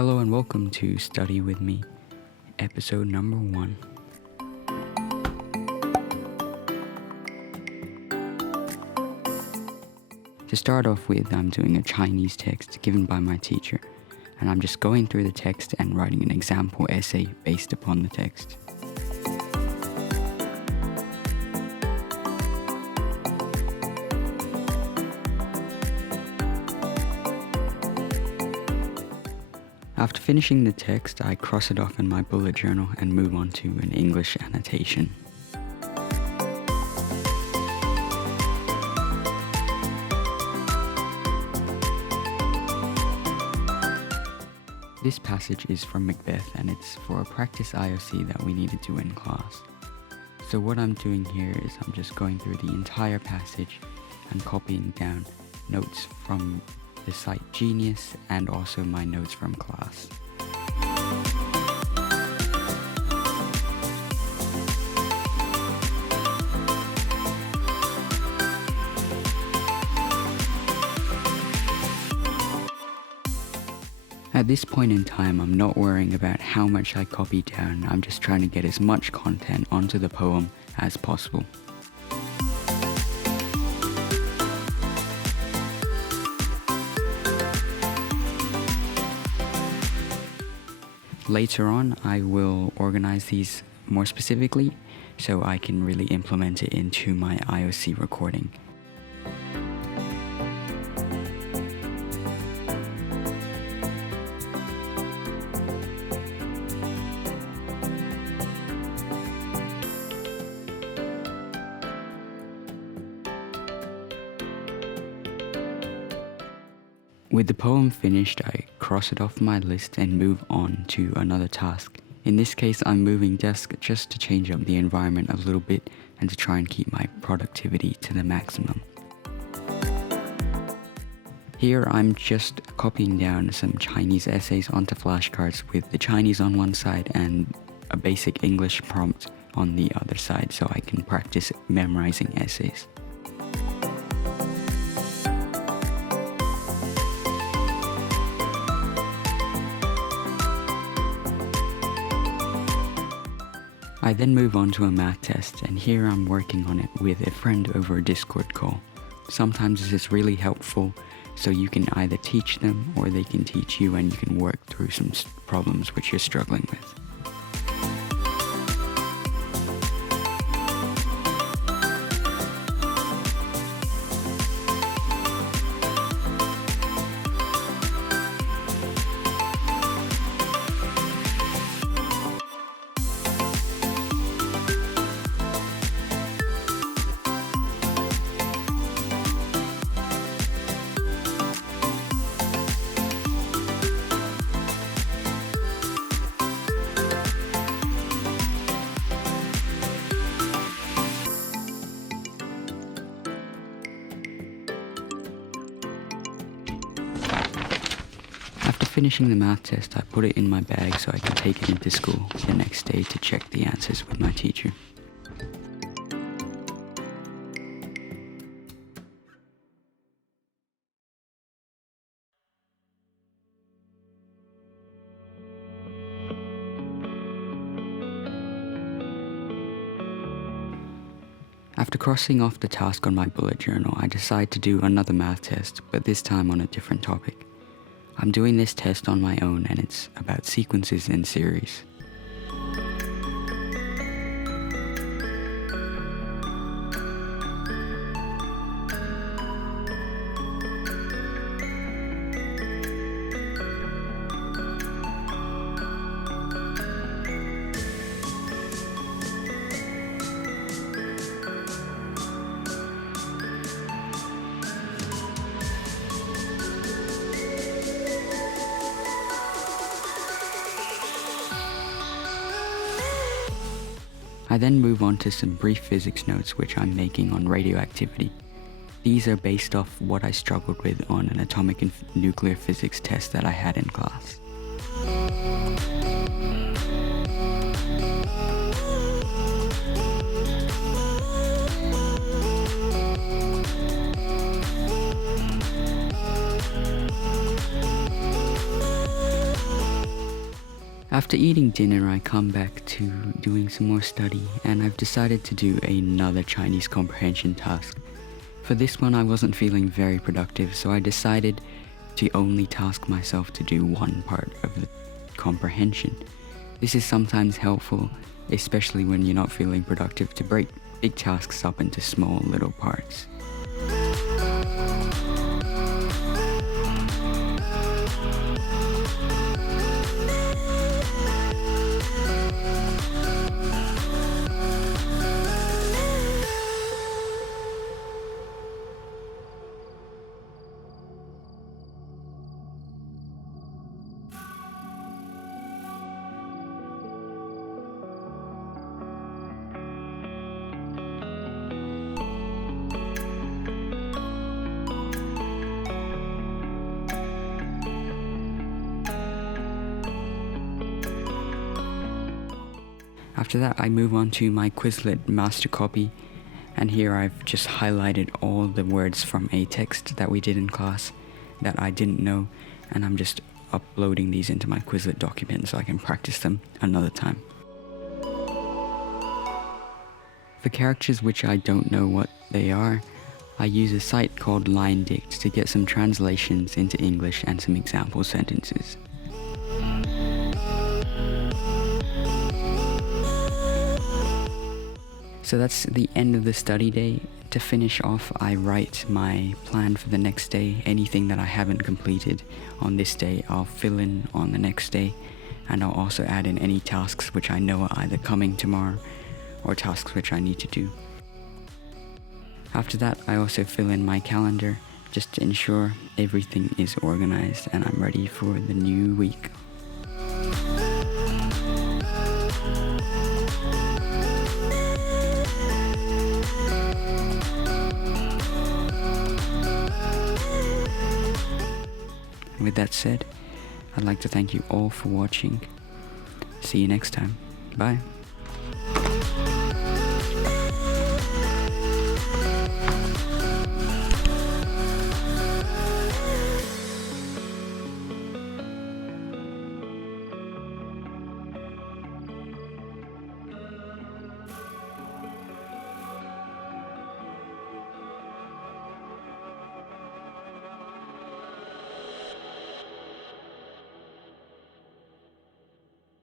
Hello and welcome to Study With Me, episode number 1. To start off with, I'm doing a Chinese text given by my teacher, and I'm just going through the text and writing an example essay based upon the text. After finishing the text, I cross it off in my bullet journal and move on to an English annotation. This passage is from Macbeth and it's for a practice IOC that we need to do in class. So what I'm doing here is I'm just going through the entire passage and copying down notes from the site Genius and also my notes from class. At this point in time, I'm not worrying about how much I copy down. I'm just trying to get as much content onto the poem as possible. Later on, I will organize these more specifically so I can really implement it into my IOC recording. With the poem finished, I cross it off my list and move on to another task. In this case, I'm moving desk just to change up the environment a little bit and to try and keep my productivity to the maximum. Here I'm just copying down some Chinese essays onto flashcards with the Chinese on one side and a basic English prompt on the other side so I can practice memorizing essays. I then move on to a math test, and here I'm working on it with a friend over a Discord call. Sometimes this is really helpful, so you can either teach them or they can teach you and you can work through some problems which you're struggling with. After finishing the math test, I put it in my bag so I can take it into school the next day to check the answers with my teacher. After crossing off the task on my bullet journal, I decide to do another math test, but this time on a different topic. I'm doing this test on my own and it's about sequences in series. I then move on to some brief physics notes which I'm making on radioactivity. These are based off what I struggled with on an atomic and nuclear physics test that I had in class. After eating dinner, I come back to doing some more study, and I've decided to do another Chinese comprehension task. For this one, I wasn't feeling very productive, so I decided to only task myself to do one part of the comprehension. This is sometimes helpful, especially when you're not feeling productive, to break big tasks up into small little parts. After that, I move on to my Quizlet master copy, and here I've just highlighted all the words from a text that we did in class that I didn't know, and I'm just uploading these into my Quizlet document so I can practice them another time. For characters which I don't know what they are, I use a site called LineDict to get some translations into English and some example sentences. So that's the end of the study day. To finish off, I write my plan for the next day. Anything that I haven't completed on this day, I'll fill in on the next day, and I'll also add in any tasks which I know are either coming tomorrow or tasks which I need to do. After that, I also fill in my calendar just to ensure everything is organized and I'm ready for the new week. With that said, I'd like to thank you all for watching. See you next time. Bye.